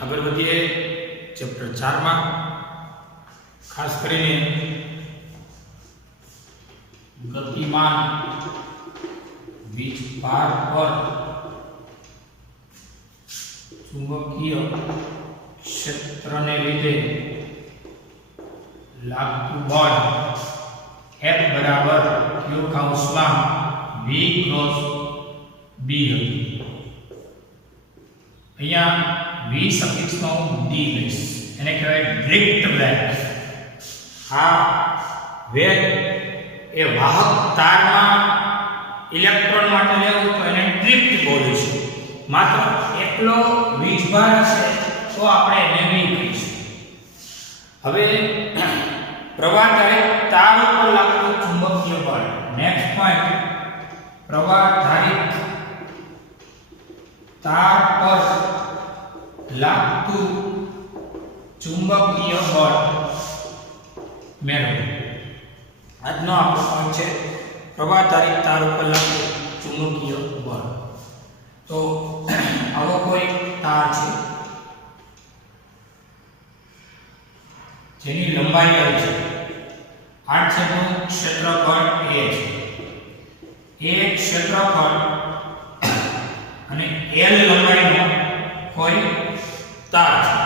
આગળ વધીએ ચેપ્ટર 4 માં ખાસ કરીને ગતિમાન વીજભાર પર ચુંબકીય ક્ષેત્રને લીધે લાગતું બળ F બરાબર Q કૌંસમાં V ક્રોસ B હતું। અહીંયા V સફિક્સનો D લઈશ, એને કહેવાય ડ્રિફ્ટ વેગ। આ વેગ એ વાહક તારમાં ઇલેક્ટ્રોન માટે લેવું તો એને ડ્રિફ્ટ બોલીશું। માત્ર એકલો વીજભાર હશે તો આપણે એને V કહીશું। હવે પ્રવાહધારિત તાર ઉપર લાગતું ચુંબકીય બળ, નેક્સ્ટ પોઈન્ટ, પ્રવાહધારિત તાર પર લાગતું ચુંબકીય બળ મેળવો। આજનો આપણો પોઈન્ટ છે પ્રવાહધારિત તાર ઉપર લાગતું ચુંબકીય બળ। તો આવો કોઈ તાર છે જેની લંબાઈ L છે, 8 નું ક્ષેત્રફળ A છે, A ક્ષેત્રફળ અને L લંબાઈનો કોઈ તાર છે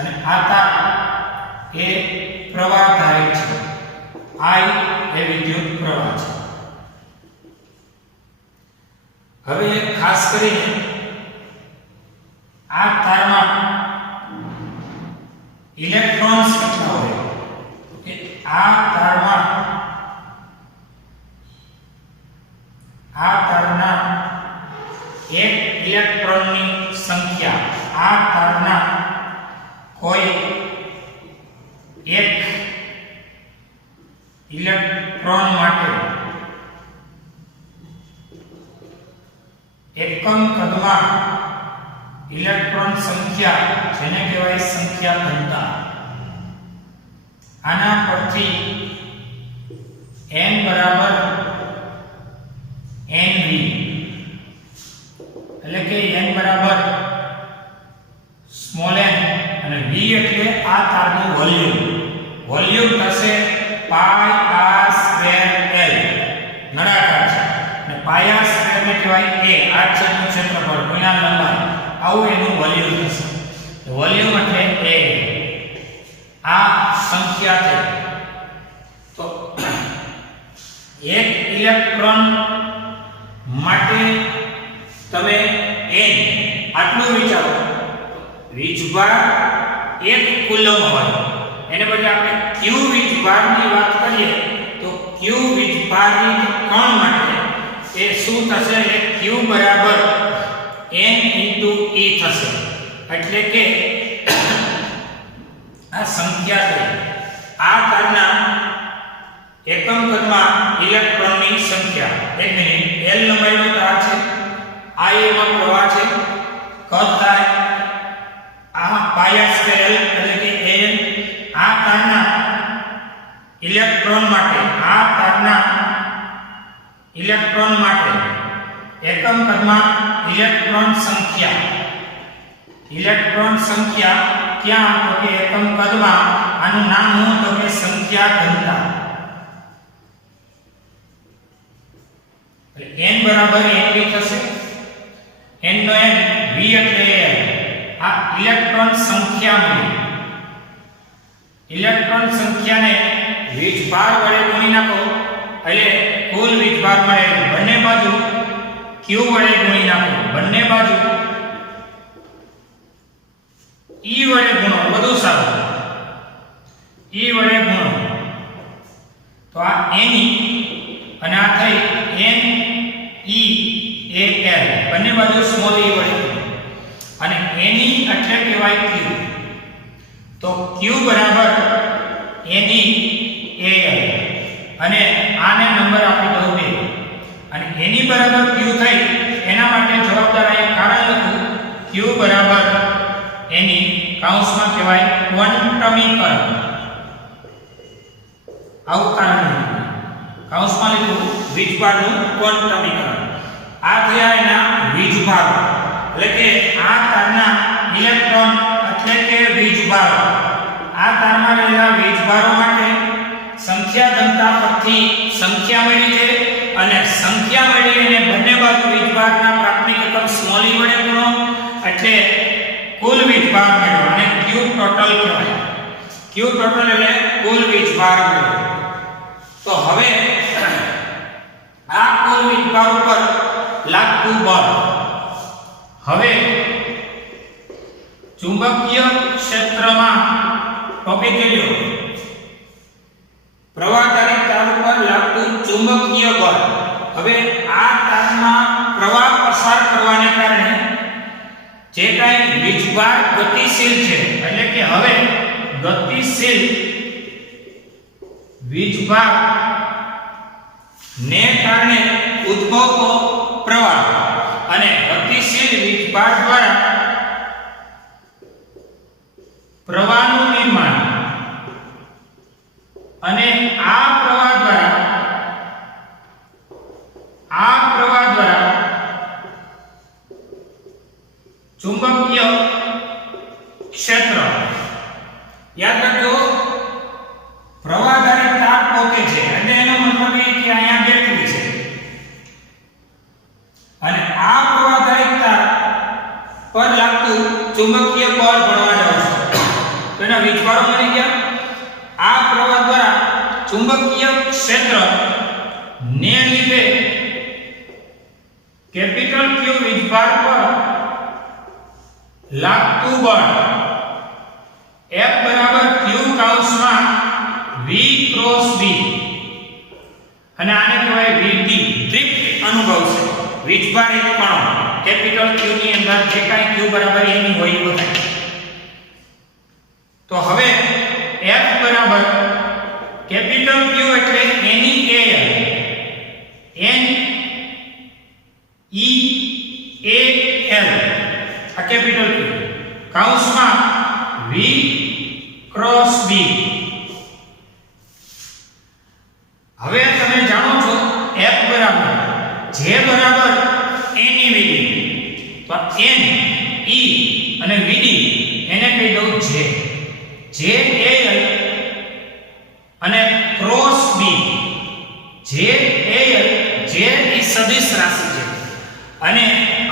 અને આ તાર એ પ્રવાહધારિત છે, I એ વિદ્યુત પ્રવાહ છે। હવે ખાસ કરીને આ તારમાં ઇલેક્ટ્રોન્સ કેટલા હોય કે આ તારના એક ઇલેક્ટ્રોનની સંખ્યા આ તારના કોઈ એક ઇલેક્ટ્રોન માટે એકમ કદમાં ઇલેક્ટ્રોન સંખ્યા, જેને કહેવાય સંખ્યા ઘનતા। આના પરથી n બરાબર nv, એટલે કે n બરાબર સ્મોલ n અને v એટલે આ તારનું વોલ્યુમ। વોલ્યુમ થશે પાઈ r સ્ક્વેર l, નળાકાર છે અને પાઈ r સ્ક્વેર ને કહેવાય a, આ છેદનું ક્ષેત્રફળ ગુણ્યા લંબાઈ, આવું એનું વોલ્યુમ થશે। વોલ્યુમ એટલે a, આ સંખ્યા છે। તો એક ઇલેક્ટ્રોન માટે તમે n આટલું વિચારો, વીજભાર 1 કુલમ હોય, એને બદલે આપણે q વીજભારની વાત કરીએ તો q વીજભારની કણ માટે એ શું થશે, એ q બરાબર n * e થશે। એટલે કે આ સંખ્યા છે આ તારના એકમ કદમાં ઇલેક્ટ્રોનની સંખ્યા। એક મિનિટ, L લંબાઈનો તાર છે, I એમાં પ્રવાહ છે, કદ થાય આ પાઈ r સ્ક્વેર L એટલે કે n। આ તારના ઇલેક્ટ્રોન માટે એકમ કદમાં ઇલેક્ટ્રોન સંખ્યા ક્યાં, તો કે એકમ કદમાં આનું નામ શું, તો કે સંખ્યા ઘનતા। એટલે n બરાબર nv થશે, n નો n, v એટલે l, આ ઇલેક્ટ્રોન સંખ્યા મળી। ઇલેક્ટ્રોન સંખ્યાને વીજભાર વડે ગુણી નાખો એટલે કુલ વીજભાર મળે। બંને બાજુ q વડે ગુણી નાખો, બંને બાજુ e વડે ગુણો, વધુ સારું, e વડે ગુણો તો આ ne અને આ થઈ NeAl, બંને બાજુ સ્મોલ e વડે અને ne એટલે કહેવાય q। તો q બરાબર NeAl અને આને નંબર આપી દો 2 અને ne બરાબર q થઈ, એના માટે જવાબદાર અહીંયા કારણ લખું, q બરાબર ne કૌંસમાં કહેવાય ક્વોન્ટમીકરણ। આવું કારણ કૌંસમાં લીધું વીજભારનું ક્વોન્ટમીકરણ। આ થયા એના વીજભાર, એટલે કે આ તારના ઇલેક્ટ્રોન એટલે કે વીજભારો. આ તારમાં રહેલા વીજભારો માટે સંખ્યા ઘનતા પરથી સંખ્યા મળી છે અને સંખ્યા મળી અને બંને બાજુ વીજભારના પ્રાથમિક એકમ સ્મોલ e વડે ગુણો એટલે કુલ વીજભાર મેળવો અને Q ટોટલ કહેવાય. Q ટોટલ એટલે કુલ વીજભાર મેળવો. તો હવે આ કુલ વીજભાર ઉપર લાગતું બળ. હવે ચુંબકીય ક્ષેત્રમાં ટોપિક લ્યો. પ્રવાહધારી તાર ઉપર લાગતું ચુંબકીય બળ. હવે આ તારમાં પ્રવાહ પસાર કરવાને કારણે જે કાંઈ વીજભાર ગતિશીલ છે એટલે કે હવે ગતિશીલ વીજભાર ને કારણે ઉદ્ભવતો પ્રવાહ અને ગતિશીલ વીજભાર દ્વારા પ્રવાહનું નિર્માણ અને આ પ્રવાહ દ્વારા ચુંબકીય ક્ષેત્ર. યાદ રાખજો પ્રવાહધારી તાર પોતે છે એટલે એનો મતલબ એ કે અહીંયા બેટરી છે અને આ પ્રવાહધારી તાર પર લાગતું ચુંબકીય બળ ગણવા જાવ છો તો એના વીજભારો મળી ગયા. આ પ્રવાહ દ્વારા ચુંબકીય ક્ષેત્ર ને લીધે કેપિટલ Q વીજભાર પર લાગતું બળ F બરાબર Q કૌંસમાં V ક્રોસ V અને આને કહેવાય VD ડ્રિફ્ટ અનુભવ છે. વીજભાર એક કણો કેપિટલ Q ની અંદર જે કાંઈ Q બરાબર E ની હોય એ બતાય. તો હવે F બરાબર કેપિટલ Q એટલે NEAL N E A L આ કેપિટલ Q કૌંસમાં V ક્રોસ B. હવે તમે જાણો છો F બરાબર J બરાબર NEVD. તો N E અને VD એને કહી દઉં J AL અને cross B. J AL J એ સદિશ રાશિ છે અને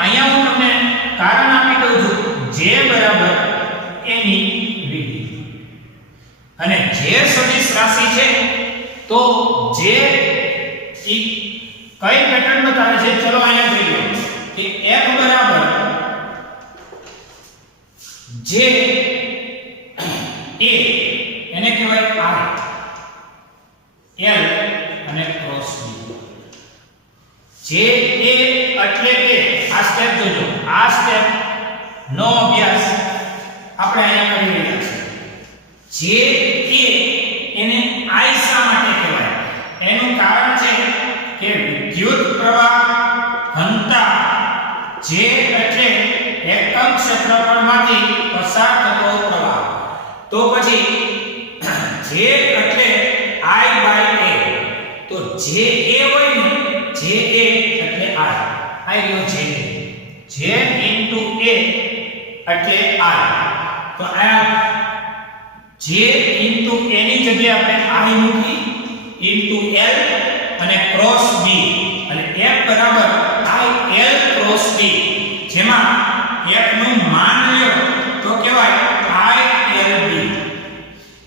અહીંયા હું તમને કારણ આપી દઉં છું J બરાબર NEVD અને J સદિશ રાશિ છે તો J કઈ પેટર્ન બતાવે છે. ચલો અહીંયા જોઈ લો કે F બરાબર J A એને કહેવાય R L અને ક્રોસ B. J A એટલે કે આ સ્ટેપ જોજો. આ સ્ટેપ નો અભ્યાસ આપણે અહીંયા કરી રહ્યા છીએ. J A એને I શા માટે કહેવાય? એનું કારણ છે કે વિદ્યુત પ્રવાહ ઘનતા J એટલે એકમ ક્ષેત્રફળમાંથી પસાર થતો પ્રવાહ. તો પછી J એટલે I by A. તો J A હોય ને J A એટલે I. I રહ્યો J into A એટલે I. તો આ J into A ની જગ્યાએ આપણે I મૂકી into L અને ક્રોસ B અને F બરાબર I L ક્રોસ B. જેમાં F નું માન લ્યો તો કહેવાય ILB.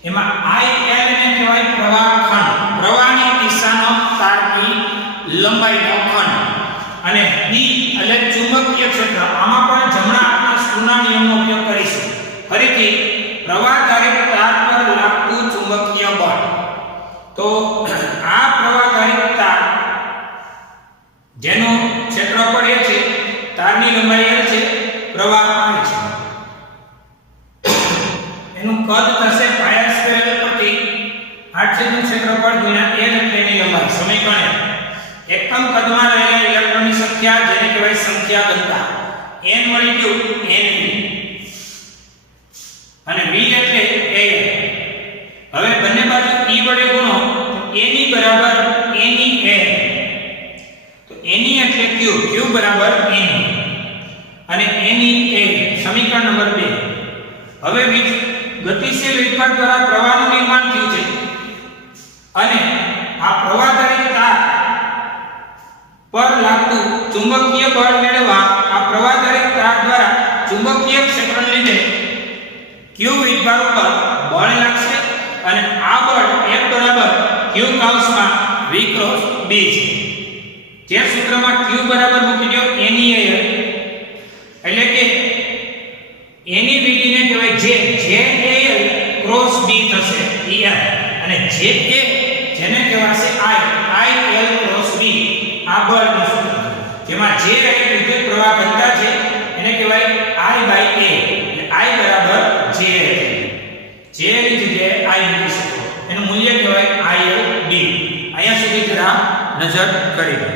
એમાં IL ને કહેવાય પ્રવાહ ખંડ. પ્રવાહની દિશાનો તારની લંબાઈનો ખંડ અને B એટલે ચુંબકીય ક્ષેત્ર. આમાં પણ જમણા હાથના સ્ક્રૂના નિયમનો ઉપયોગ કરીશું. ફરીથી પ્રવાહધારી તાર પર લાગતું ચુંબકીય બળ. તો આ પ્રવાહધારી તાર જેનું ક્ષેત્રફળ એ છે, તારની લંબાઈ L છે, પ્રવાહ I છે. એનું કદ થશે પાયા સ્ક્વેર પરથી 8 નું ક્ષેત્રફળ ગુણ્યા L એટલે એની લંબાઈ. સમીકરણ એકમ કદમાં રહેલા ઇલેક્ટ્રોનની સંખ્યા જેને કહેવાય સંખ્યા ઘનતા. n મળી ગયું NV અને V એટલે AL. હવે બંને બાજુ E વડે ગુણો તો NE બરાબર NEA. તો NE એટલે Q બરાબર NE અને NEA. સમીકરણ નંબર 2 હવે ગતિશીલ વીજભાર દ્વારા પ્રવાહનું નિર્માણ થયું છે અને આ પ્રવાહધારી તાર પર લાગતું ચુંબકીય બળ મેળવવા આ પ્રવાહધારી તાર દ્વારા ચુંબકીય ક્ષેત્રને લીધે q વીજભાર ઉપર બળ લાગશે અને આ બળ F બરાબર q કૌંસમાં v ક્રોસ b છે. જે સૂત્રમાં q બરાબર મૂકી દો NEAL એટલે કે એની VD ને કહેવાય JAL ક્રોસ b થશે EL અને JA જેને કહેવાશે IL ક્રોસ b આ બળનું સૂત્ર જેમાં J એ વિદ્યુત પ્રવાહ ઘનતા છે એને કહેવાય I/A એટલે I બરાબર J J ની જગ્યાએ I મૂકી શકો એનું મૂલ્ય કહેવાય ILB. અહીંયા સુધી જરા નજર કરી દો.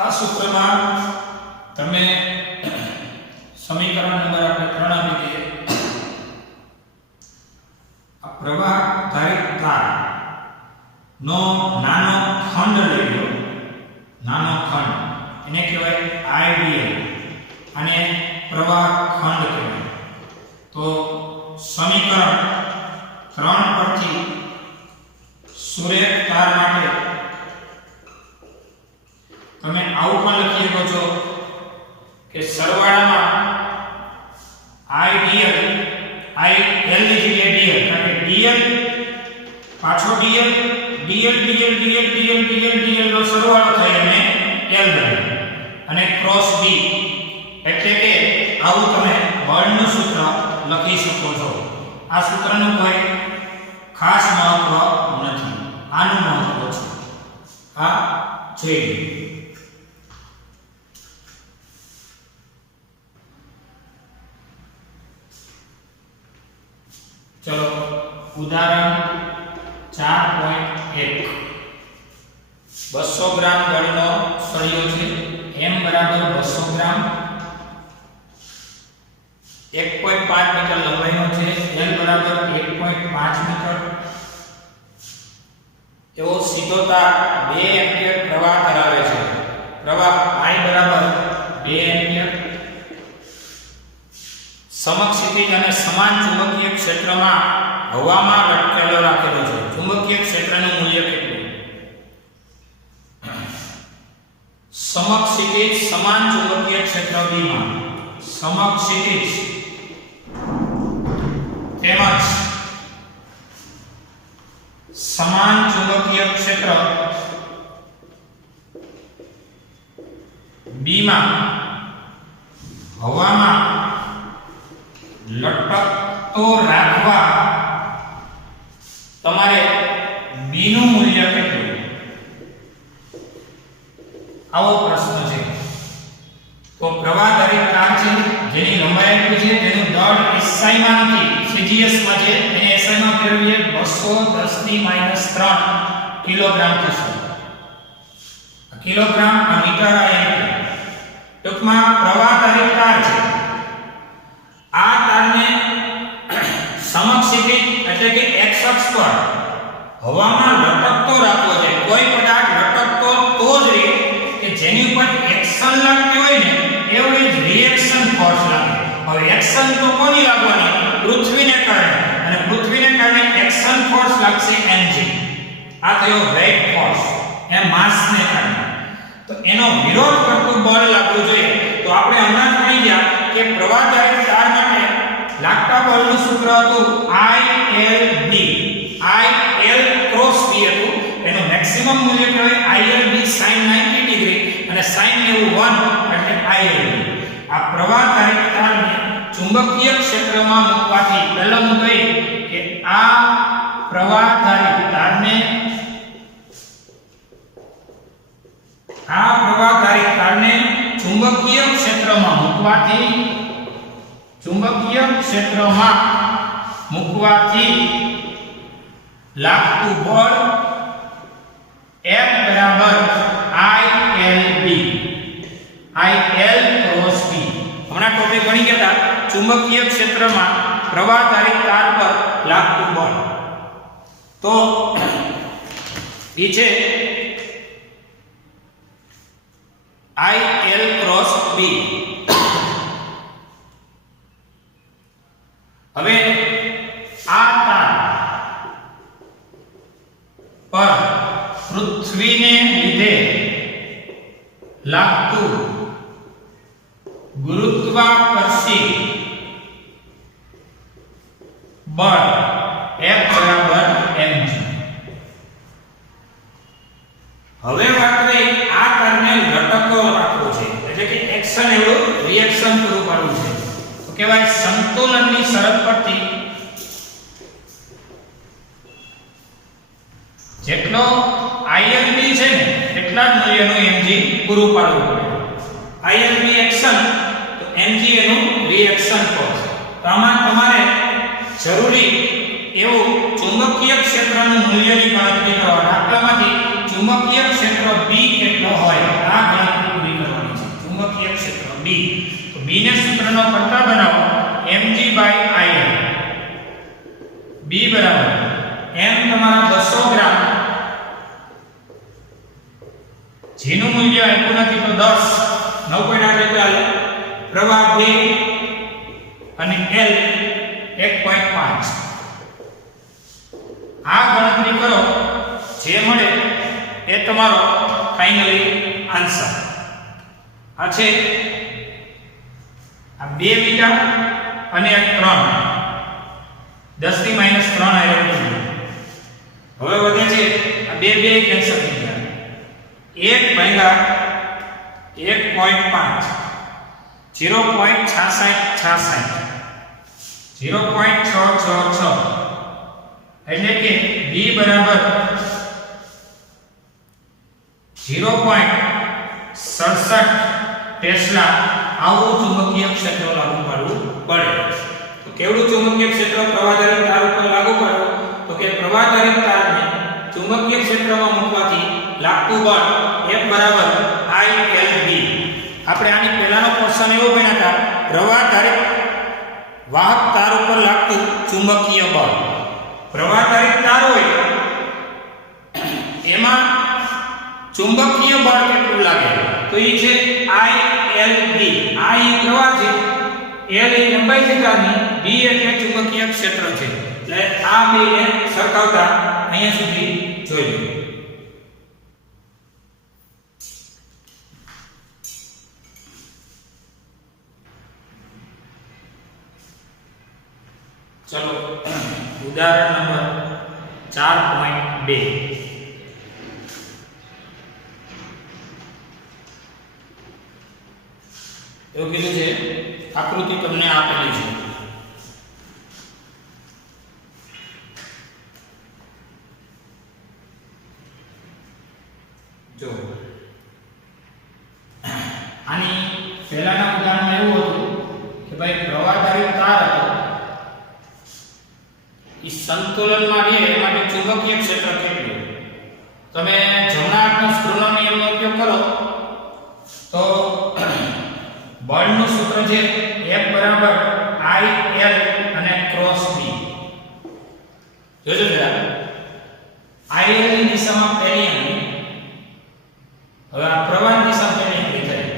આ સૂત્રમાં તમે સમીકરણ નંબર આપણે 3 આપી દઈએ. આ પ્રવાહધારી તાર નો નાનો ખંડ લઈ લો. નાનો ખંડ એને કહેવાય IDL અને પ્રવાહ ખંડ કહેવાય. તો સમીકરણ 3 પરથી સુરેખ તાર માટે તમે આવું પણ લખી શકો છો કે સરવાળામાં IDL IL ની જગ્યાએ DL કારણ કે DL પાછો DL નો સરવાળો થઈ અને L બને અને ક્રોસ B એટલે કે આવું તમે બળનું સૂત્ર લખી શકો છો. આ સૂત્રનું કોઈ ખાસ મહત્વ નથી. આનું મહત્વ છે આ જોઈ લો. चलो उदाहरण 4.1 200 ग्राम दळનો સળિયો છે m બરાબર 200 ગ્રામ 1.5 મીટર લંબાઈનો છે l બરાબર 1.5 મીટર એવો સીધો તાર 2 એમ્પિયર પ્રવાહ ધરાવે છે. પ્રવાહ I બરાબર 2 એમ્પિયર સમક્ષિતિજ અને સમાન ચુંબકીય ક્ષેત્રમાં હવામાં લટકેલો રાખેલો છે. ચુંબકીય ક્ષેત્રનું મૂલ્ય કેટલું? સમક્ષિતિજ સમાન ચુંબકીય ક્ષેત્ર B માં સમક્ષિતિજ તેમજ સમાન ચુંબકીય ક્ષેત્ર B માં હવામાં લટકતો રાખવા તમારે B નું મૂલ્ય કેટલું? આવો પ્રશ્ન છે. તો પ્રવાહધારી તાર છે જેની લંબાઈ એટલી છે તેનું દળ SI માં નથી CGS માં છે એને SI માં ફેરવીએ 210 ની -3 કિલોગ્રામ થશે. કિલોગ્રામ આ મીટર આ એમ્પિયર. ટૂંકમાં પ્રવાહધારી તાર છે. આ તારને સમક્ષિતિજ એટલે કે x અક્ષ પર હવામાં લટકતો રાખવો છે. કોઈ પદાર્થ લટકતો તો જ રહે કે જેની ઉપર એક્શન લાગતી હોય ને એવડી જ રિએક્શન ફોર્સ લાગે. હવે એક્શન તો કોની લાગવાની? પૃથ્વીને કારણે અને પૃથ્વીને કારણે એક્શન ફોર્સ લાગશે mg. આ થયો વેગ ફોર્સ એ માસને કારણે. તો એનો વિરોધ કરતું બળ લાગવું જોઈએ. તો આપણે હમણાં ભણી ગયા કે પ્રવાહધારી તાર માટે લાગતા બળનું સૂત્ર હતું ILB. IL ક્રોસ B હતું. એનું મેક્સિમમ મૂલ્ય કહેવાય ILB sin 90 ડિગ્રી અને sin 1 એટલે ILB. આ પ્રવાહધારી તારને ચુંબકીય ક્ષેત્રમાં મૂકવાથી પહેલા હું કહી કે આ પ્રવાહધારી તારને ચુંબકીય ક્ષેત્રમાં મૂકવાથી લાગતું બળ F બરાબર ILB IL ક્રોસ B. હમણાં ટોપિક ભણી ગયા હતા ચુંબકીય એ છે IL ક્રોસ B. હવે આ તાર પર પૃથ્વીને લીધે લાગતું ગુરુત્વાકર્ષી બળ F બરાબર mg. હવે વાત કરી આ તારને લટકો રાખવો છે, એટલે કે એક્શન એવું રિએક્શન પૂરું પાડવું છે, તો કહેવાય સંતુલનની શરત પરથી જેટલો ILB છે ને એટલા જ મૂલ્યનું mg પૂરું પાડવું પડે. ILB એક્શન તો mg એનું રિએક્શન ફોર્સ. તો આમાં તમારે જરૂરી એવું ચુંબકીય ક્ષેત્રનું મૂલ્યની ગણતરી કરવા. દાખલામાંથી ચુંબકીય ક્ષેત્ર B કેટલો હોય આ ગણતરી પૂરી કરવાની છે. ચુંબકીય ક્ષેત્ર B, તો B ને સૂત્રનો કરતા બનાવો mg/il. B બરાબર m તમારા 200 ગ્રામ, જેનું મૂલ્ય આપ્યું નથી તો 10 9.8 એટલે હાલે. પ્રવાહ 2 અને L 1.5. આ ગણતરી કરો, જે મળે એ તમારો ફાઇનલી આન્સર. આ છે આ 2 બીટા અને 3 10 ની -3 આવ્યો. હવે વધે છે આ 2 કેન્સલ થઈ ગયા. 1 ભાગ્યા 1.5 0.6666 0.666 એટલે કે B બરાબર 0.67 ટેસ્લા. આવું ચુંબકીય ક્ષેત્ર લાગુ પાડવું પડે. તો કેવડું ચુંબકીય ક્ષેત્ર પ્રવાહધારક તાર ઉપર લાગુ પાડવું? તો કે પ્રવાહધારક તારને ચુંબકીય ક્ષેત્રમાં મૂકવાથી લાગતું બળ F બરાબર ILB. આપણે આની પહેલાનો પોર્શન એવો ભણ્યા હતા, પ્રવાહધારક વાહક તાર ઉપર લાગતું ચુંબકીય બળ. પ્રવાહધારક તાર હોય એમાં ચુંબકીય બળ કેટલું લાગે? તો એ છે ILB. I પ્રવાહ છે, L એ લંબાઈ છે તારની, B એટલે ચુંબકીય ક્ષેત્ર છે. એટલે આ બેને સરખાવતા અહીંયા સુધી જોઈ લો. ચલો ઉદાહરણ નંબર 4.2. એવું કીધું છે, આકૃતિ તમને આપેલી છે. જો આની પહેલાના ઉદાહરણમાં એવું હતું કે ભાઈ પ્રવાહધારી તાર હતો, એ સંતુલનમાં રહે એ માટે ચુંબકીય ક્ષેત્ર કેટલું. તમે જમણા હાથના સ્ક્રૂનો નિયમનો ઉપયોગ કરો તો બળનું સૂત્ર છે F બરાબર IL અને ક્રોસ B. જોજો જરા IL ની દિશામાં પહેલી આંગળી, હવે આ પ્રવાહની દિશામાં પહેલી આંગળી થાય.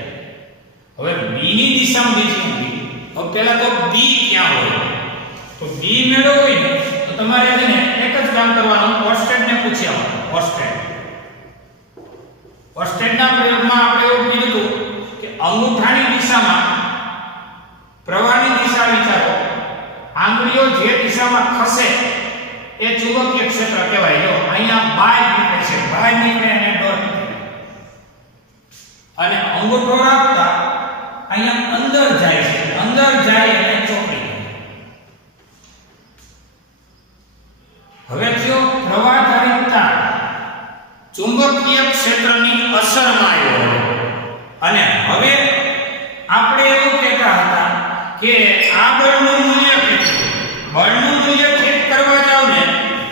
હવે B ની દિશામાં બીજી આંગળી. હવે પહેલા તો B ક્યાં હોય? તો B મેળવવો હોય ને તો તમારે છે ને એક જ કામ કરવાનું, ઓર્સ્ટેડને પૂછી આવવાનું. ઓર્સ્ટેડના પ્રયોગમાં આપણે એવું કીધું હતું કે અંગૂઠાની દિશામાં પ્રવાહની દિશા વિચારો, આંગળીઓ જે દિશામાં ખસે એ ચુંબકીય ક્ષેત્ર કહેવાય. જો અહીંયા બહાર નીકળે છે, બહાર નીકળે અને ડોટ અને અંગૂઠો રાખતા અહીંયા અંદર જાય છે, અંદર જાય અને ચોકડી. હવે જો પ્રવાહધારિતા ચુંબકીય ક્ષેત્રની અસરમાં આવ્યો અને હવે આપણે એવું કહેતા હતા કે આ બળનું મૂલ્ય કેટલું? બળનું મૂલ્ય ચેક કરવા જાવ ને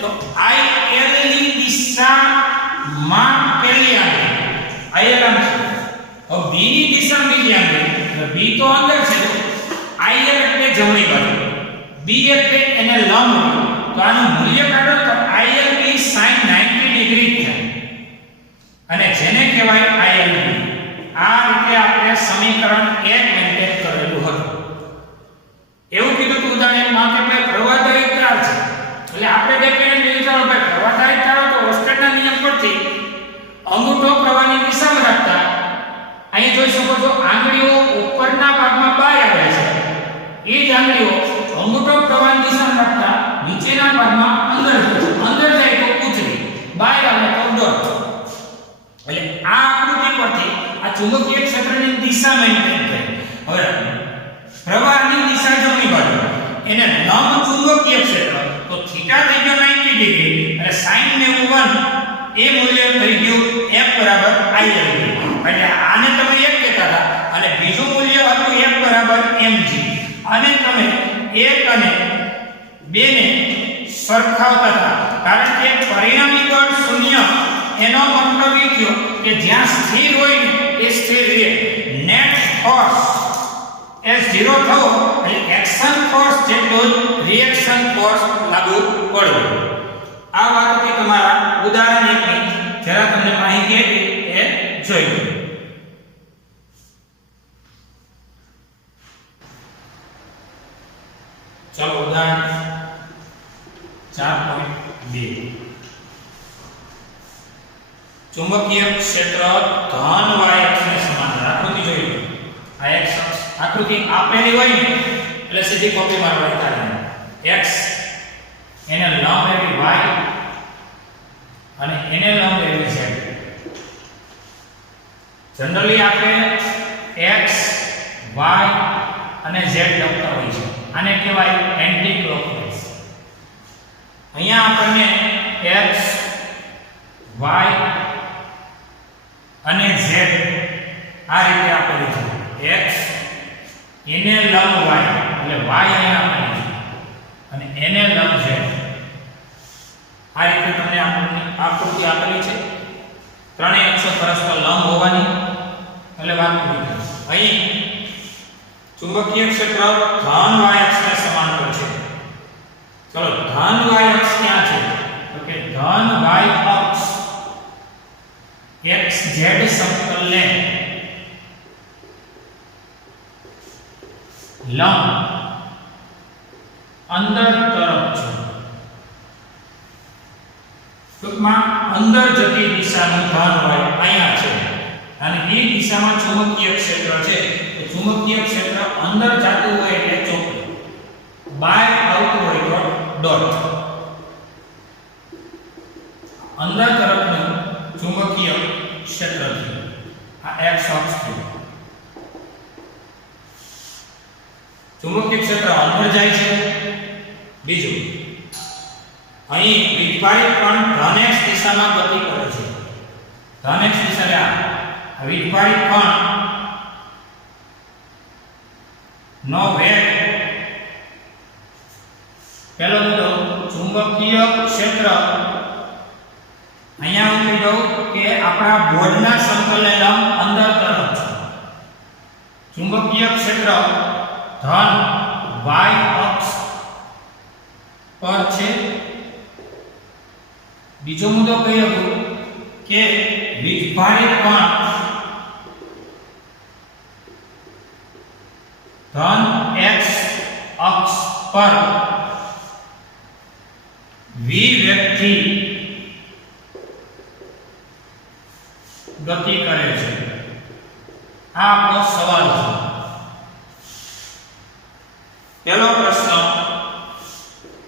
તો IL ની દિશામાં પહેલી આંગળી IL આમ છે, હવે B ની દિશામાં બીજી આંગળી, તો B તો અંદર છે, IL એટલે જમણી બાજુ, B એટલે એને લંબ, તો આનું મૂલ્ય કાઢો તો IL ની sin 90 ડિગ્રી થાય. યાત્રીઓ અંગૂઠો પ્રવાહની દિશા રાખતા નીચેના ભાગમાં અંદર જાય તો ઉતરી, બહાર આવે તો ડોટ. એટલે આ આકૃતિ પરથી આ ચુંબકીય ક્ષેત્રની દિશા મેન્ટેન થાય. હવે પ્રવાહની દિશા જમણી બાજુ, એને લંબ ચુંબકીય ક્ષેત્ર તો થીટા થઈ ગયો 90 ડિગ્રી અને sin ને 1 એ મૂલ્ય થઈ ગયું f બરાબર i ડિગ્રી. એટલે આને તમે એક કહેતા હતા અને બીજું મૂલ્ય હતું f બરાબર mg. આને તમે 1 અને 2 ને સરખાવતા હતા કારણ કે પરિણામી દળ શૂન્ય, એનો મતલબ એ થયો કે જ્યાં સ્થિર હોય ને એ સ્થિર રહે. નેટ ફોર્સ એ 0 થવો એટલે એક્શન ફોર્સ જેટલો રિએક્શન ફોર્સ લાગુ પડવો. આ વાતથી તમારા ઉદાહરણ એકની જરા તમને માહિતી એ જોઈ લો. ચલો ઉદાહરણ 4.2 ચુંબકીય ક્ષેત્ર ધન y અક્ષને સમાંતર. આકૃતિ જોઈ લો. આ x અક્ષ આકૃતિ આપેલી હોય ને એટલે સીધી કોપી મારવાની થાય. x એને લંબ એવી y અને એને લંબ એવી z. જનરલી આપણે x y અને z લખતા હોય છે. આને કહેવાય એન્ટી ક્લોકવાઇઝ. અહીંયા આપણને x y અને z આ રીતે આપેલું છે. x એને લંબ y એટલે y અહીંયા આપેલું છે અને એને લંબ z. આ રીતે તમને આકૃતિ આપેલી છે. ત્રણેય અક્ષો પરસ્પર લંબ હોવાની એટલે વાત પૂરી થઈ. અહીં ચુંબકીય ક્ષેત્ર ધન y અક્ષને સમાંતર છે. ચલો ધન y અક્ષ ક્યાં છે? તો કે ધન y અક્ષ x z સમતલને લંબ અંદર તરફ છે. ટૂંકમાં અંદર જતી દિશાનું ધન y અહીંયા છે અને એ દિશામાં ચુંબકીય ક્ષેત્ર છે. તો ચુંબકીય ક્ષેત્ર અંદર જતું હોય એટલે ચોકડી, બહાર આવતું હોય તો ડોટ. અંદર તરફનું ચુંબકીય ક્ષેત્ર છે. આ x અક્ષ છે. ચુંબકીય ક્ષેત્ર અંદર જાય છે. બીજું અહીં વિદ્યુતભારિત કણ ધન x દિશામાં ગતિ કરે છે. ધન x દિશા આ વિદ્યુતભારિત કણ નો વેગ. પહેલો મુદ્દો ચુંબકીય ક્ષેત્ર. અહીંયા હું કહી દઉં કે આપણા બોર્ડના સમતલને લંબ અંદર તરફ છે. ચુંબકીય ક્ષેત્ર ધન y અક્ષ પર છે. બીજો મુદ્દો કયો હતો કે વિદ્યુતભારિત કણ ધન x અક્ષ પર v વેગથી ગતિ કરે છે. આ આપણો સવાલ છે. પહેલો પ્રશ્ન,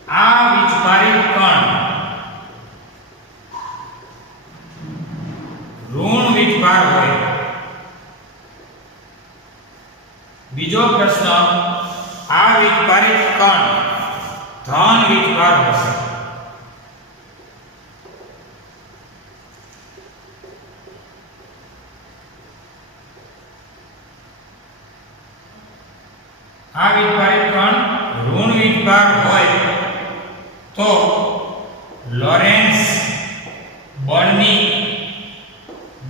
આ વિદ્યુતભારિત કણ ઋણ વિદ્યુતભાર હોય. બીજો પ્રશ્ન, આ વિદ્યુતભારિત કણ ધન વિદ્યુતભાર હશે. આ વિદ્યુતભારિત કણ ઋણ વિદ્યુતભાર હોય તો લોરેન્સ બળની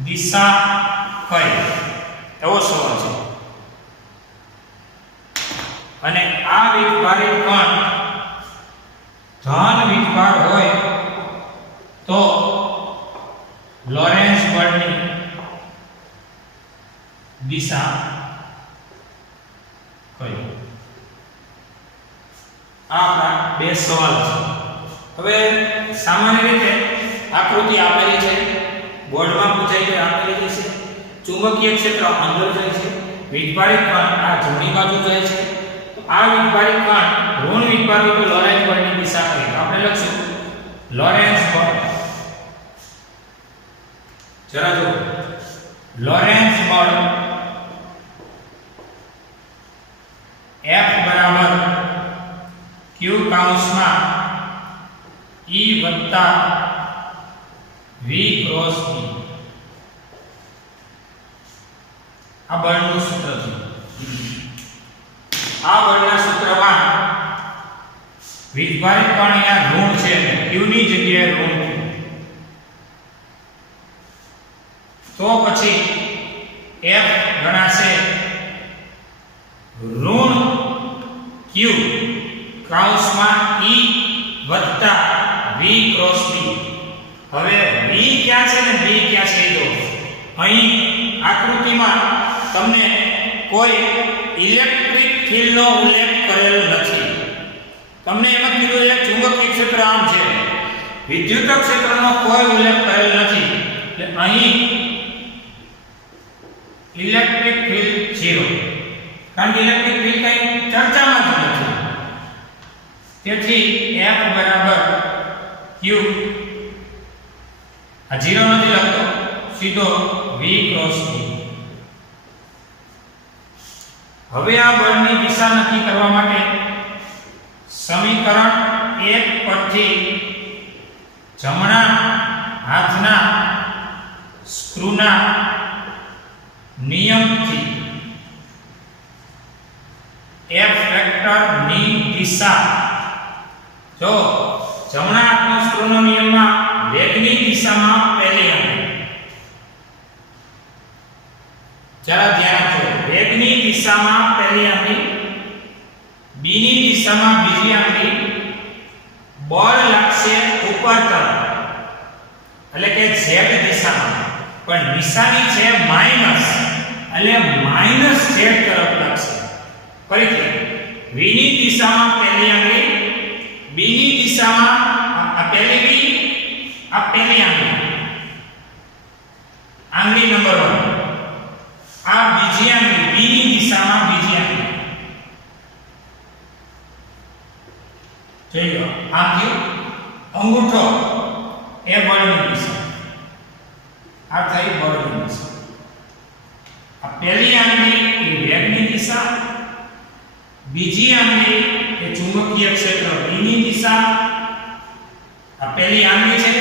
દિશા કઈ? એવો સવાલ છે. અને આ વિદ્યુતભારિત કણ ધન વિદ્યુતભાર હોય તો લોરેન્સ બળની દિશા કઈ? આ આપણા બે સવાલ છે. હવે સામાન્ય રીતે આકૃતિ આપેલી છે, બોર્ડમાં પૂછાઈ ગઈ આપેલી છે. ચુંબકીય ક્ષેત્ર અંદર જાય છે, વિદ્યુતભારિત કણ આ જમણી બાજુ જાય છે. તો આ વીજભારિત કણ ઋણ વીજભાર હોય તો લોરેન્ટ્ઝ બળની દિશા કઈ? તો આપણે લખશું લોરેન્ટ્ઝ બળ. જરા જો લોરેન્ટ્ઝ બળ F બરાબર Q કૌંસમાં E વત્તા V ક્રોસ E. આ બળનું સૂત્ર છે. આ બળના સૂત્રમાં વીજભારિત કણ અહીંયા ઋણ છે, q ની જગ્યાએ ઋણ q. તો પછી F ગણાશે ઋણ q કૌંસમાં E વત્તા V ક્રોસ B. હવે V ક્યાં છે ને B ક્યાં છે જો અહીં આકૃતિમાં તમને કોઈ ઇલેક્ટ્રિક ફિલ્ડનો ઉલ્લેખ કરેલ નથી. તમને એમ જ કીધું છે ચુંબકીય ક્ષેત્ર આમ છે, વિદ્યુત ક્ષેત્રનો કોઈ ઉલ્લેખ કરેલ નથી. એટલે અહીં ઇલેક્ટ્રિક ફિલ્ડ 0, કારણ કે ઇલેક્ટ્રિક ફિલ્ડ કઈ ચર્ચામાં જ નથી. તેથી F બરાબર Q, આ 0 નથી લખતો, સીધો V ક્રોસ B. હવે આ બળની દિશા નક્કી કરવા માટે સમીકરણ 1 પરથી જમણા હાથના સ્ક્રૂના નિયમથી F વેક્ટરની દિશા, જો જમણા હાથનો સ્ક્રૂનો નિયમમાં વેગની દિશામાં પહેલી આંગળી, જરા ધ્યાન આપજો, વેગની દિશામાં પહેલી આંગળી, b ની દિશામાં બીજી આંગળી, બળ લાગશે ઉપર તરફ એટલે કે z દિશામાં, પણ નિશાની છે માઈનસ એટલે માઈનસ z તરફ લાગશે. ફરીથી v ની દિશામાં પહેલી આંગળી, b ની દિશામાં આ પહેલી b, આ પહેલી આંગળી, આંગળી નંબર 1, આ બીજી આંગળી b ની દિશામાં બીજી આંગળી. જોઈ લો આ થયું અંગૂઠો એ બળની દિશા, આ થઈ બળની દિશા. આ પહેલી આંગળી એ વેગની દિશા, બીજી આંગળી એ ચુંબકીય ક્ષેત્ર B ની દિશા. આ પહેલી આંગળી છે,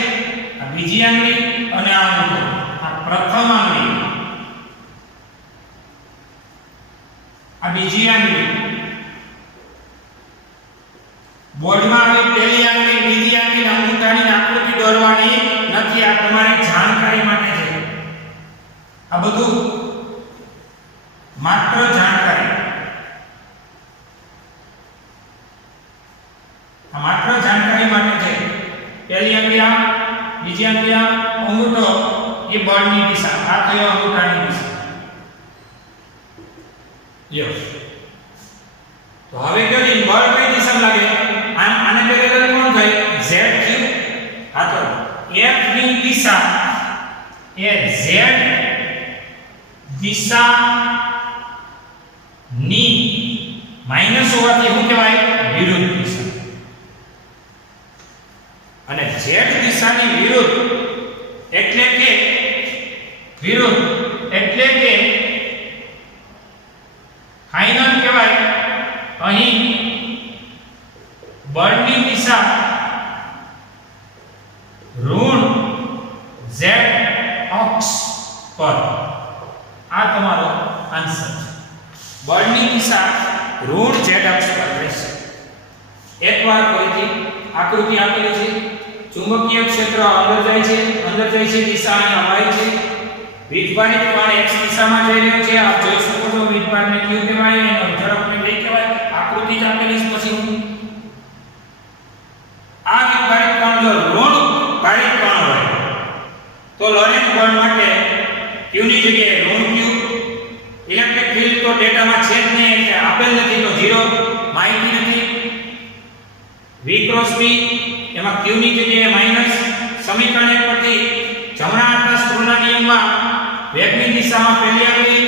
આ બીજી આંગળી અને આ અંગૂઠો, આ પ્રથમ આંગળી, આ બીજી આંગળી. બોર્ડમાં આવે પહેલી આંગળી, બીજી આંગળી, અંગૂઠાની આકૃતિ દોરવાની નથી, આ તમારી જાણકારી માટે છે. આ બધું માત્ર જાણકારી, આ માત્ર જાણકારી માટે છે. પહેલી આંગળી આ, બીજી આંગળી આ, અંગૂઠો એ બળની દિશા, આ થયો અંગૂઠાની દિશા. યો તો હવે કઈ બળ કઈ દિશામાં લાગે? આને પેરેલલ કોણ થાય? ZQ. હા તો F ની દિશા એ Z દિશા ની માઈનસ હોવાથી શું કહેવાય? વિરુદ્ધ દિશા. અને Z દિશાની વિરુદ્ધ એટલે કે ફાઇનલ કહેવાય. અહીં બળની દિશા ઋણ z અક્ષ પર. આ તમારો આન્સર છે. બળની દિશા ઋણ z અક્ષ પર રહેશે. એકવાર ફરીથી આકૃતિ આપેલી છે. ચુંબકીય ક્ષેત્ર અંદર જાય છે દિશા અહીં y છે. વીજભારિત કણ x દિશામાં જઈ રહ્યો છે. આપ જોઈ શકો છો વીજભારને q કહેવાય, એનો ઝડપને v કહેવાય. આકૃતિ જ આપેલી છે. પછી આ વીજભારિત કણ જો ઋણ ભારિત કણ હોય તો લોરેન્ટ્ઝ બળ માટે q ની જગ્યાએ ઋણ q. ઇલેક્ટ્રિક ફિલ્ડ તો ડેટામાં છે જ નહીં એટલે આપેલ નથી તો 0 માહિતી નથી. v ક્રોસ b એમાં q ની જગ્યાએ માઈનસ. સમીકરણ 1 પરથી જમણા હાથના સ્ક્રૂના નિયમમાં વેગની દિશામાં પહેલી આંગળી,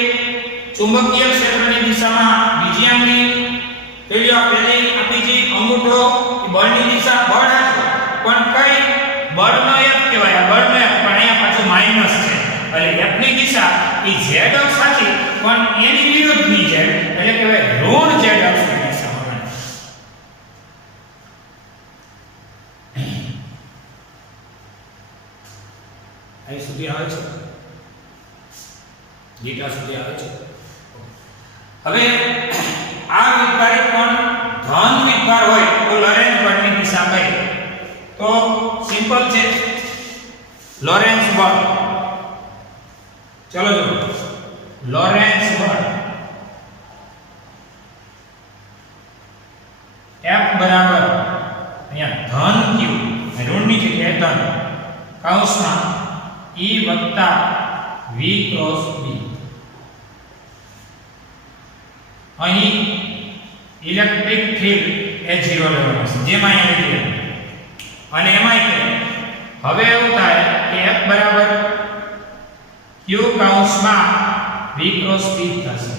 ચુંબકીય ક્ષેત્રની દિશામાં બીજી આંગળી, પેલી આપી જે અંગૂઠો બળની દિશા બળ હતો પણ કઈ બળનો એક કહેવાય આ બળનો એક પણ અહીંયા પાછું માઈનસ છે એટલે f ની દિશા એ z અક્ષ સાચી પણ એની વિરુદ્ધની z એટલે કહેવાય ઋણ z અક્ષની દિશામાં અહીં સુધી આવે છે ગીટા સુધી આવે છે હવે આ વિભારિત કોણ ધન વિભાર હોય તો લોરેન્સ બળની દિશા કઈ તો સિમ્પલ છે લોરેન્સ બળ ચલો જો લોરેન્સ બળ F બરાબર અહીંયા ધન q ઋણની જગ્યાએ ધન કૌંસમાં E વત્તા V ક્રોસ B અહીં ઇલેક્ટ્રિક ફીલ્ડ એ 0 લેવાનું છે જેમાં અહીંયા લીધેલું અને એમાંય કે હવે એવું થાય કે F બરાબર q કૌંસમાં V ક્રોસ B થશે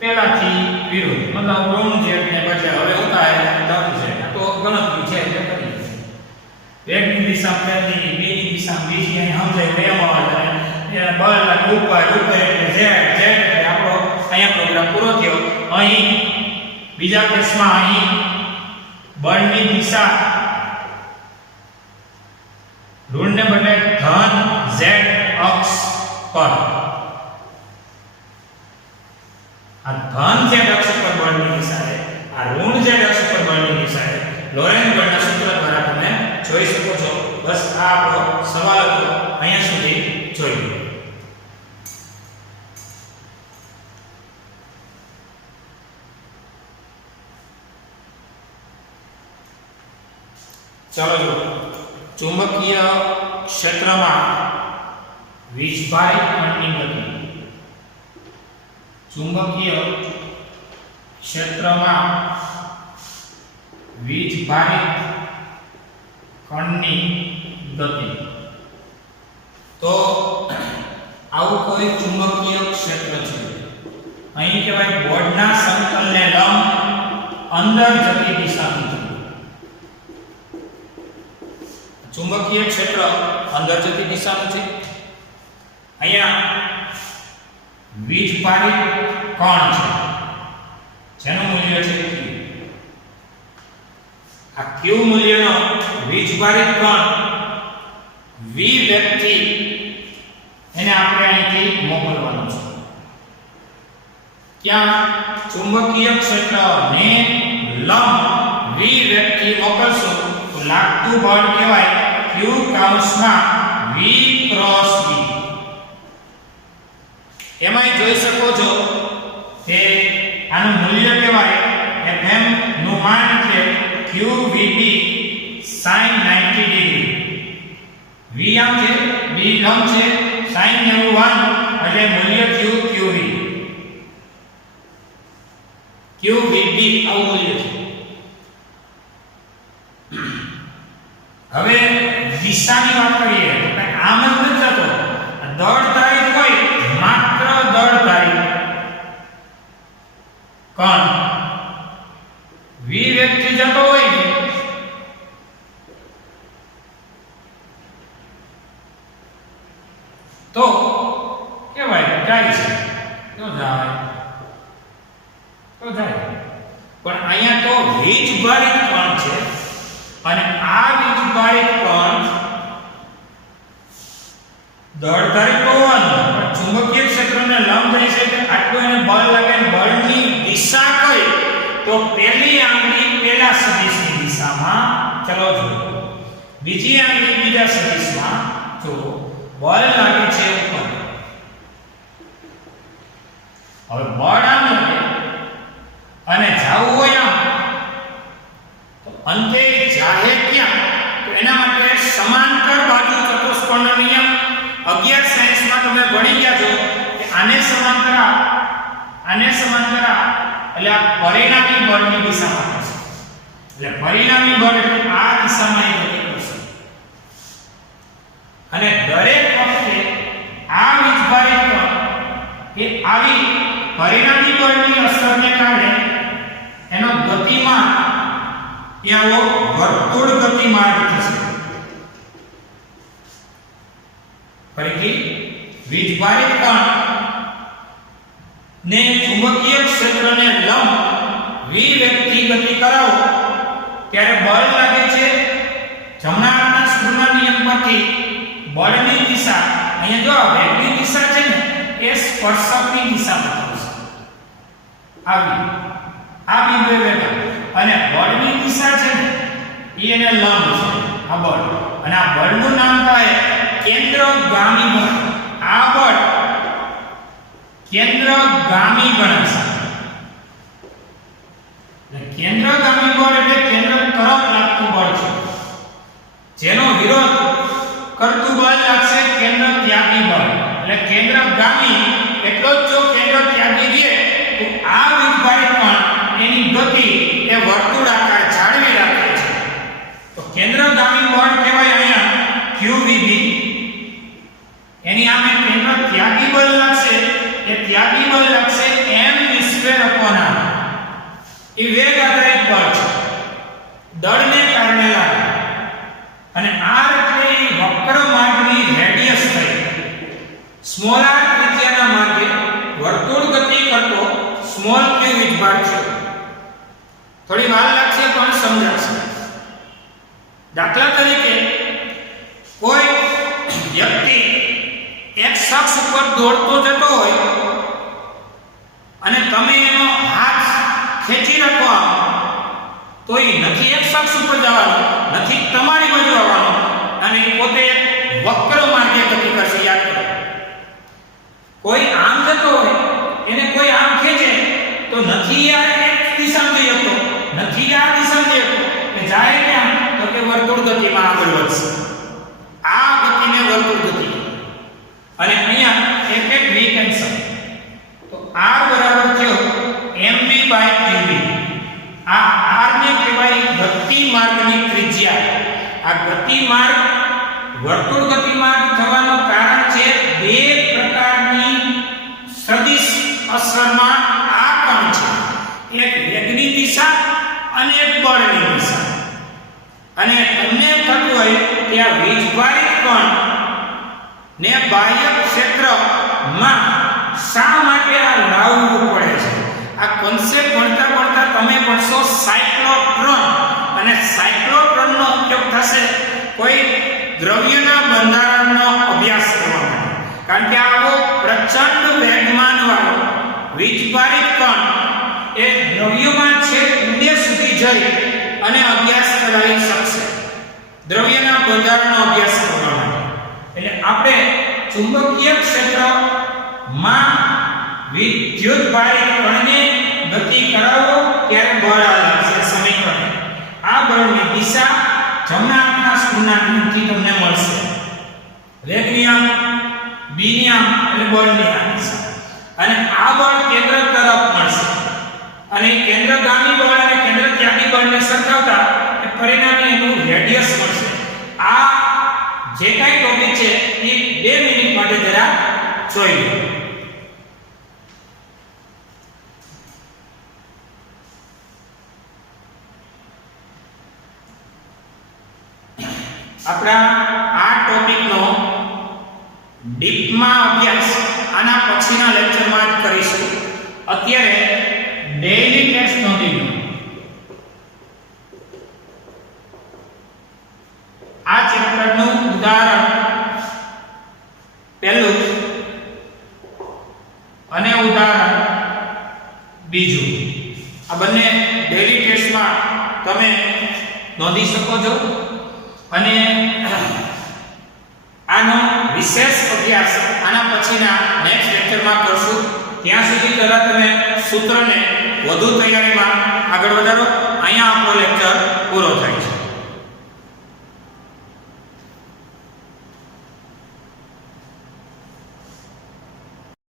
પહેલાથી વિરુદ્ધ મતલબ ઋણ z ને બદલે હવે એવું થાય ધન છે તો ગણતરી છે એટલે કરી વેગની દિશા પહેલી બીજી દિશા બીજી અહીં સમજાય એમાં બળ ઉપર ઉપર એટલે z એટલે આપણો અહીંયા પ્રોગ્રામ પૂરો થયો અહીં બીજા કેસમાં અહીં બળની દિશા ઋણને બદલે ધન z અક્ષ પર આ ધન z અક્ષ પર બળની દિશા છે આ ઋણ z અક્ષ પર બળની દિશા છે લોરેન્સ બળના સૂત્ર દ્વારા તમે જોઈ શકો છો બસ આ આપણો સવાલ હતો અહીંયા સુધી જોઈ લો ચાલો જો ચુંબકીય ક્ષેત્રમાં વીજભારિત કણની ગતિ ચુંબકીય ક્ષેત્રમાં વીજભારિત કણની ગતિ તો આવું કોઈ ચુંબકીય ક્ષેત્ર છે અહીં કહેવાય બોર્ડના સમતલને લંબ અંદર જતી દિશામાં ચુંબકીય ક્ષેત્ર અંદર જતી દિશાનું છે અહીંયા વીજભારિત કણ છે જેનું મૂલ્ય છે q આ q મૂલ્યનો વીજભારિત કણ v વેગથી એને આપણે અહીંથી મોકલવાનો છે ક્યાં ચુંબકીય ક્ષેત્રને લંબ v વેગથી મોકલશો તો લાગતું બળ કહેવાય q કૌંસમાં v ક્રોસ b એમાંય જોઈ શકો છો કે આનું મૂલ્ય કહેવાય fm નું માન છે qvb sin 90 ડિગ્રી v આમ છે b લંબ છે sin 91 એટલે મૂલ્ય qqv qvb આવું મૂલ્ય છે હવે દિશાની વાત કરીએ તો આમ જ નથી થતો દળ તારીખ હોય માત્ર દળ તારીખ કણ v વેગથી જતો હોય તો કેવાય જાય છે તો જાય પણ અહીંયા તો વીજભારિત કણ છે અને આ વીજભારિત કણ દળ તારીખ હોવાનો પણ ચુંબકીય ક્ષેત્રને લંબ થઈ છે કે આટલું એને બળ લાગે ને બળની દિશા કઈ તો પહેલી આંગળી પહેલા સદિશની દિશામાં ચલો જો બીજી આંગળી બીજા સદિશમાં જો બળ લાગે છે ઉપર હવે બળ આમ લાગે અને જાવું હોય આમ તો અંતે જાહે ક્યાં તો એના માટે સમાંતર બાજુ ચતુષ્કોણનો નિયમ 11 સાયન્સમાં તમે ભણી ગયા છો કે આને સમાંતર એટલે આ પરિણામી બળની દિશામાં થશે એટલે પરિણામી બળ એટલે આ દિશામાં એ ગતિ કરશે અને દરેક વખતે આ વીજભારિત કણ એ આવી પરિણામી બળની અસરને કારણે એનો ગતિમાન એ આવો વર્તુળ ગતિમાર્ગ થશે. ફરીથી વીજભારિત કણ ને ચુંબકીય ક્ષેત્રને લંબ વિવ્યક્તિ ગતિ કરાવો ત્યારે બળ લાગે છે. જમણા હાથના સ્ક્રૂના નિયમ પરથી બળની દિશા અહીંયા જો વેગની દિશા છે ને એ સ્પર્શકની દિશામાં થશે. આવી આ બિંદુએ વેગ અને બળની દિશા છે ને એને લંબ છે આ બળ, અને આ બળનું નામ થાય કેન્દ્રગામી બળ. આ બળ કેન્દ્રગામી ગણાશે. કેન્દ્રગામી બળ એટલે કેન્દ્ર તરફ લાગતું બળ છે. જેનો વિરોધ કરતું બળ લાગશે કેન્દ્ર ત્યાગી બળ. એટલે કેન્દ્રગામી એટલો જ જો કેન્દ્ર ત્યાગી રહે તો આ વીજભારિત કણ એની ગતિ એ વર્તુળાકાર જાળવી રાખે છે. તો કેન્દ્રગામી બળ કહેવાય અહીંયા QVB. એની સામે કેન્દ્ર ત્યાગી બળ લાગશે એ ત્યાગી બળ લાગશે mv²/r. એ વેગ આધારિત બળ છે, દળને કારણે લાગે. અને r એટલે વક્ર માર્ગની રેડિયસ થઈ. સ્મોલ r ત્રિજ્યાના માર્ગે વર્તુળ ગતિ કરતો સ્મોલ q વીજભાર છે. થોડી વાર લાગશે પણ સમજાશે. દાખલા તરીકે કોઈ વ્યક્તિ એક શખ્સ ઉપર દોડતો જતો હોય અને તમે એનો હાથ ખેંચી રાખો તો એ નથી એક શખ્સ ઉપર જવાનો, નથી તમારી બાજુ આવવાનો, અને પોતે વક્ર માર્ગે ગતિ કરશે. યાદ કરો, કોઈ આમ જતો હોય એને કોઈ આમ ખેંચે તો નથી આ એક દિશામાં જઈ શકતો, નથી આ દિશામાં જઈ શકતો, કે જાય ક્યાં તો કે વર્તુળ ગતિમાં આગળ વધશે. આ ગતિને વર્તુળ ગતિ. અને અહીંયા એક v કેન્સલ, તો r બરાબર થયો mv/qv. આ r ને કહેવાય ગતિ માર્ગની ત્રિજ્યા. આ ગતિ માર્ગ વર્તુળ ગતિ માર્ગ થવાનું કારણ છે બે પ્રકારની સદિશ અસરમાં આ કણ છે. એક વેગની દિશા અને એક બળની દિશા. અને તમને થતું હોય કે આ વીજભારિત કણ ને બાહ્ય ક્ષેત્રમાં શા માટે આ લાવવું પડે છે. આ કોન્સેપ્ટ ભણતા ભણતા તમે ભણશો સાયક્લોટ્રોન, અને સાયક્લોટ્રોનનો ઉપયોગ થશે કોઈ દ્રવ્યના બંધારણનો અભ્યાસ કરવા માટે. કારણ કે આવો પ્રચંડ વેગમાન વાળો વીજભારિત કણ એ દ્રવ્યમાં છે ઊંડે સુધી જઈ અને અભ્યાસ કરાવી શકશે, દ્રવ્યના બંધારણનો અભ્યાસ કરવા માટે. એટલે આપણે ચુંબકીય ક્ષેત્રમાં વિદ્યુતભારિત કણને ગતિ કરાવો ત્યારે બળ લાગશે. સમીકરણ આ બળની દિશા જમણા હાથના સ્ક્રૂના નિયમથી તમને મળશે. વેગ નિયમ, બી નિયમ એટલે બળની આ દિશા, અને આ બળ કેન્દ્ર તરફ મળશે. અને કેન્દ્રગામી બળ અને કેન્દ્ર ત્યાગી બળને સરખાવતા એ પરિણામે એનું રેડિયસ મળશે. આ જે કાંઈ ટોપિક છે એ 2 મિનિટ માટે જરા જોઈ લો. આપણા આ ટોપિકનો ડીપમાં અભ્યાસ આના પછીના લેક્ચરમાં જ કરીશું. અત્યારે ડેઈલી ટેસ્ટ નોંધી લો. આ ચેપ્ટરનું ઉદાહરણ પહેલું અને ઉદાહરણ બીજું, આ બંને ડેઈલી ટેસ્ટમાં તમે નોંધી શકો છો. અને આનો વિશેષ અભ્યાસ આના પછીના નેક્સ્ટ લેક્ચરમાં કરશું. ત્યાં સુધી જરા તમે સૂત્રને વધુ તૈયારીમાં આગળ વધારો. અહીંયા આપણો